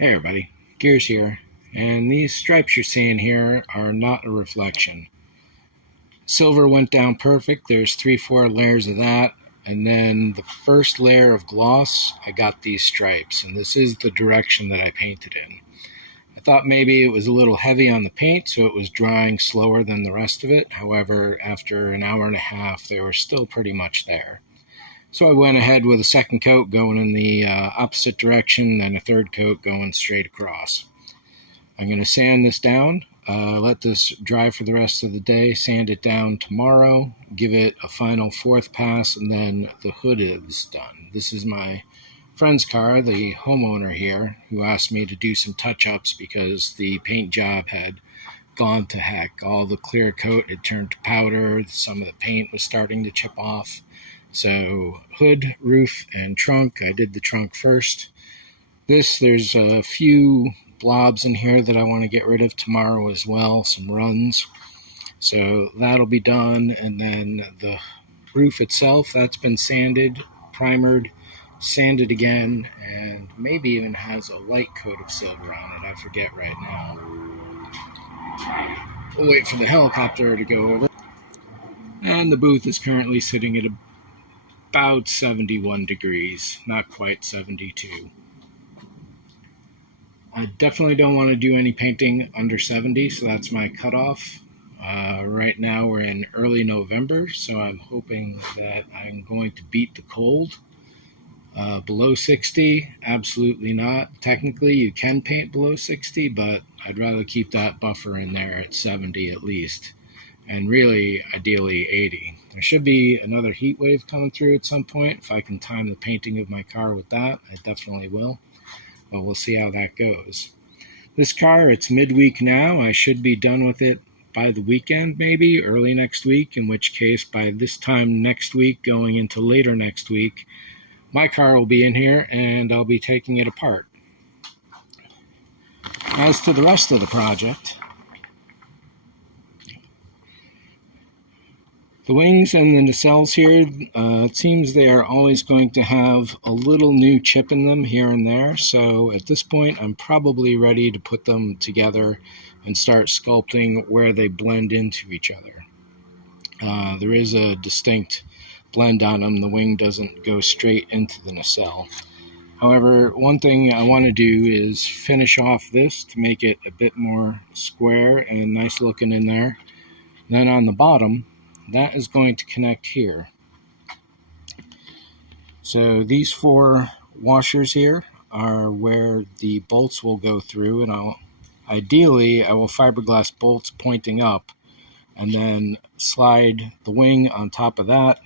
Hey everybody, Gears here, and these stripes you're seeing here are not a reflection. Silver went down perfect, there's 3-4 layers of that, and then the first layer of gloss, I got these stripes, and this is the direction that I painted in. I thought maybe it was a little heavy on the paint, so it was drying slower than the rest of it. However, after an hour and a half, they were still pretty much there. So I went ahead with a second coat going in the opposite direction and a third coat going straight across. I'm going to sand this down, let this dry for the rest of the day, sand it down tomorrow, give it a final fourth pass, and then the hood is done. This is my friend's car, the homeowner here, who asked me to do some touch-ups because the paint job had gone to heck. All the clear coat had turned to powder, some of the paint was starting to chip off. So hood, roof, and trunk. I did the trunk first. There's a few blobs in here that I want to get rid of tomorrow as well, some runs. So that'll be done. And then the roof itself, that's been sanded, primered, sanded again, and maybe even has a light coat of silver on it. I forget right now. We'll wait for the helicopter to go over. And the booth is currently sitting at about 71 degrees, not quite 72. I definitely don't want to do any painting under 70, so that's my cutoff. Right now we're in early November, so I'm hoping that I'm going to beat the cold. Below 60, absolutely not. Technically, you can paint below 60, but I'd rather keep that buffer in there at 70 at least. And really, ideally, 80. There should be another heat wave coming through at some point. If I can time the painting of my car with that, I definitely will. But we'll see how that goes. This car, it's midweek now. I should be done with it by the weekend, maybe, early next week, in which case by this time next week, going into later next week, my car will be in here and I'll be taking it apart. As to the rest of the project, the wings and the nacelles here, it seems they are always going to have a little new chip in them here and there. So at this point, I'm probably ready to put them together and start sculpting where they blend into each other. There is a distinct blend on them. The wing doesn't go straight into the nacelle. However, one thing I want to do is finish off this to make it a bit more square and nice looking in there. Then on the bottom, that is going to connect here. So these 4 washers here are where the bolts will go through, and ideally I will fiberglass bolts pointing up and then slide the wing on top of that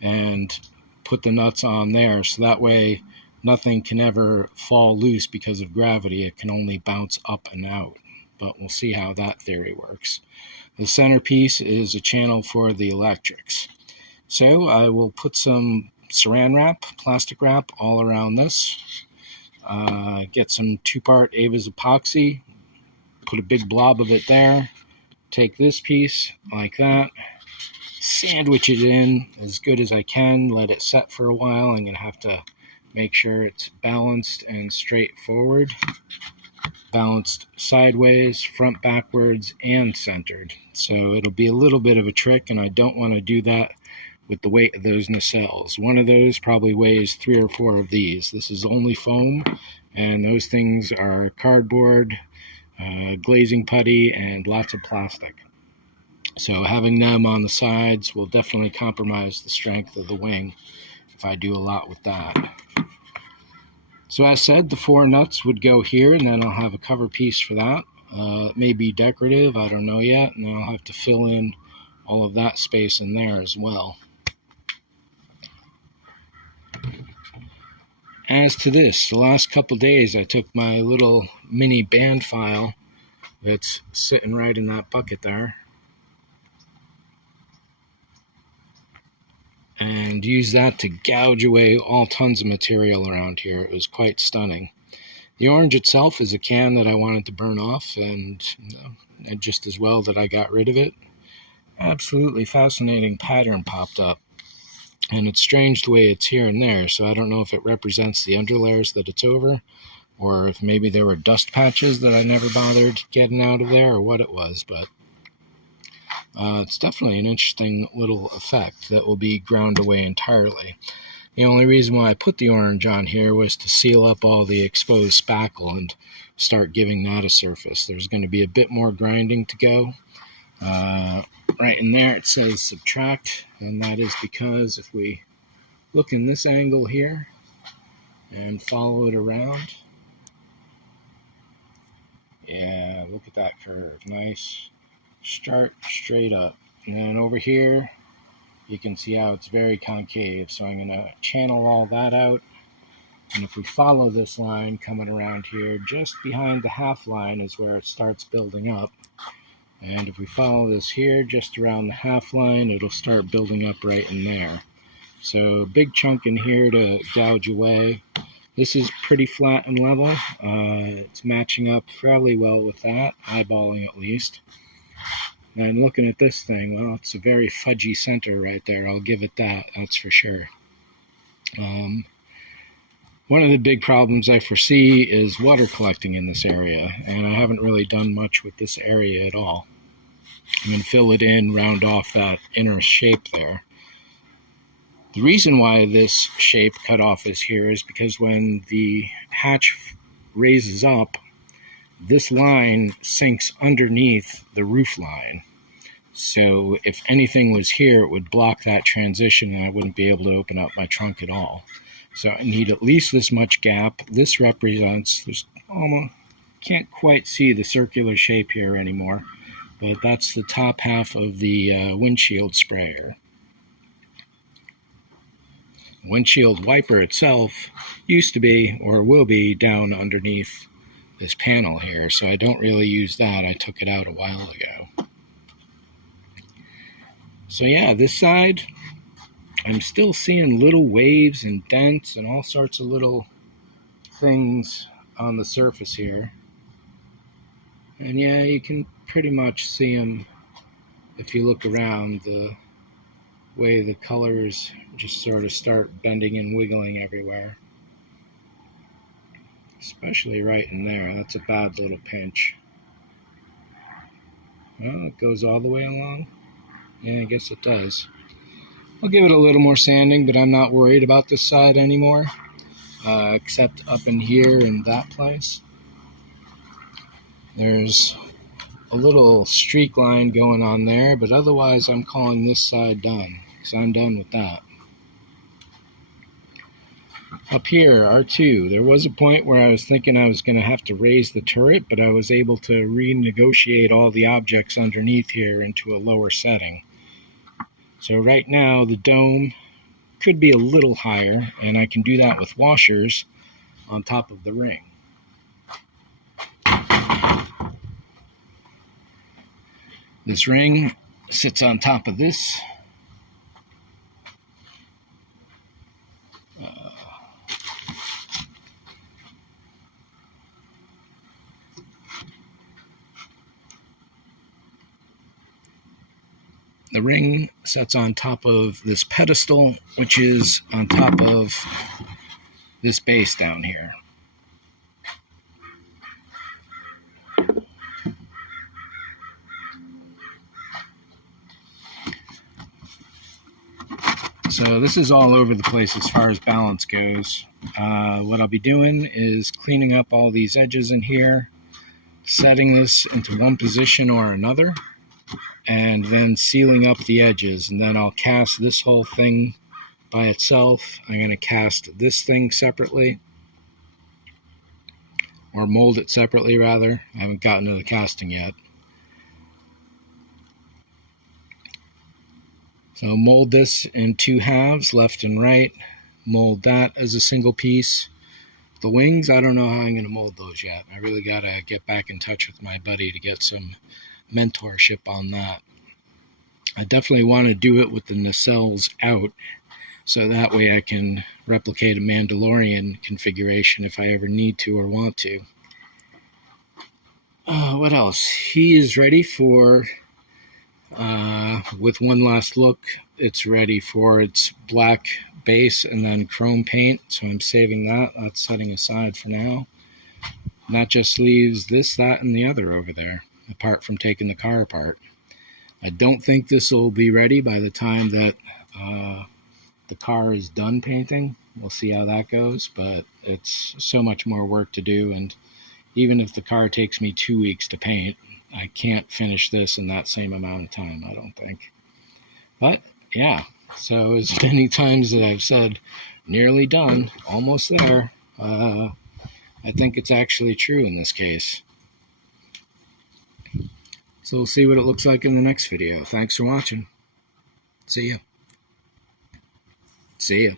and put the nuts on there, so that way nothing can ever fall loose because of gravity. It can only bounce up and out, but we'll see how that theory works. The centerpiece is a channel for the electrics. So I will put some saran wrap, plastic wrap, all around this. Get some 2-part Ava's epoxy, put a big blob of it there. Take this piece like that, sandwich it in as good as I can, let it set for a while. I'm going to have to make sure it's balanced and straightforward. Balanced sideways, front backwards, and centered. So it'll be a little bit of a trick, and I don't want to do that with the weight of those nacelles. One of those probably weighs 3 or 4 of these. This is only foam, and those things are cardboard, glazing putty, and lots of plastic. So having them on the sides will definitely compromise the strength of the wing if I do a lot with that. So as said, the 4 nuts would go here, and then I'll have a cover piece for that. It may be decorative, I don't know yet, and then I'll have to fill in all of that space in there as well. As to this, the last couple days I took my little mini band file that's sitting right in that bucket there and used that to gouge away all tons of material around here. It was quite stunning. The orange itself is a can that I wanted to burn off, and just as well that I got rid of it. Absolutely fascinating pattern popped up. And it's strange the way it's here and there, so I don't know if it represents the underlayers that it's over, or if maybe there were dust patches that I never bothered getting out of there, or what it was. But it's definitely an interesting little effect that will be ground away entirely. The only reason why I put the orange on here was to seal up all the exposed spackle and start giving that a surface. There's going to be a bit more grinding to go. Right in there it says subtract, and that is because if we look in this angle here and follow it around, yeah, look at that curve. Nice, straight up. And then over here, you can see how it's very concave. So I'm going to channel all that out. And if we follow this line coming around here, just behind the half line is where it starts building up. And if we follow this here, just around the half line, it'll start building up right in there. So big chunk in here to gouge away. This is pretty flat and level. It's matching up fairly well with that, eyeballing at least. And looking at this thing, well, it's a very fudgy center right there. I'll give it that, that's for sure. One of the big problems I foresee is water collecting in this area, and I haven't really done much with this area at all. I'm going to fill it in, round off that inner shape there. The reason why this shape cutoff is here is because when the hatch raises up, this line sinks underneath the roof line. So if anything was here, it would block that transition and I wouldn't be able to open up my trunk at all. So I need at least this much gap. This represents, there's almost, can't quite see the circular shape here anymore, but that's the top half of the windshield sprayer. Windshield wiper itself used to be, or will be, down underneath this panel here, so I don't really use that. I took it out a while ago. So yeah, this side, I'm still seeing little waves and dents and all sorts of little things on the surface here. And yeah, you can pretty much see them if you look around, the way the colors just sort of start bending and wiggling everywhere. Especially right in there. That's a bad little pinch. Well, it goes all the way along. Yeah, I guess it does. I'll give it a little more sanding, but I'm not worried about this side anymore, except up in here in that place. There's a little streak line going on there, but otherwise I'm calling this side done, because I'm done with that. Up here, R2, there was a point where I was thinking I was going to have to raise the turret, but I was able to renegotiate all the objects underneath here into a lower setting. So right now, the dome could be a little higher, and I can do that with washers on top of the ring. This ring sits on top of this. The ring sits on top of this pedestal, which is on top of this base down here. So this is all over the place as far as balance goes. What I'll be doing is cleaning up all these edges in here, setting this into one position or another, and then sealing up the edges. And then I'll cast this whole thing by itself. I'm going to cast this thing separately, or mold it separately rather. I haven't gotten to the casting yet. So mold this in two halves, left and right. Mold that as a single piece. The wings, I don't know how I'm going to mold those yet. I really got to get back in touch with my buddy to get some mentorship on that. I definitely want to do it with the nacelles out, so that way I can replicate a Mandalorian configuration if I ever need to or want to. What else? He is ready for, with one last look, it's ready for its black base and then chrome paint, so I'm saving that. That's setting aside for now. And that just leaves this, that, and the other over there, apart from taking the car apart. I don't think this will be ready by the time that the car is done painting. We'll see how that goes, but it's so much more work to do, and even if the car takes me 2 weeks to paint, I can't finish this in that same amount of time, I don't think. But yeah, so as many times that I've said nearly done, almost there, I think it's actually true in this case. So we'll see what it looks like in the next video. Thanks for watching. See ya. See ya.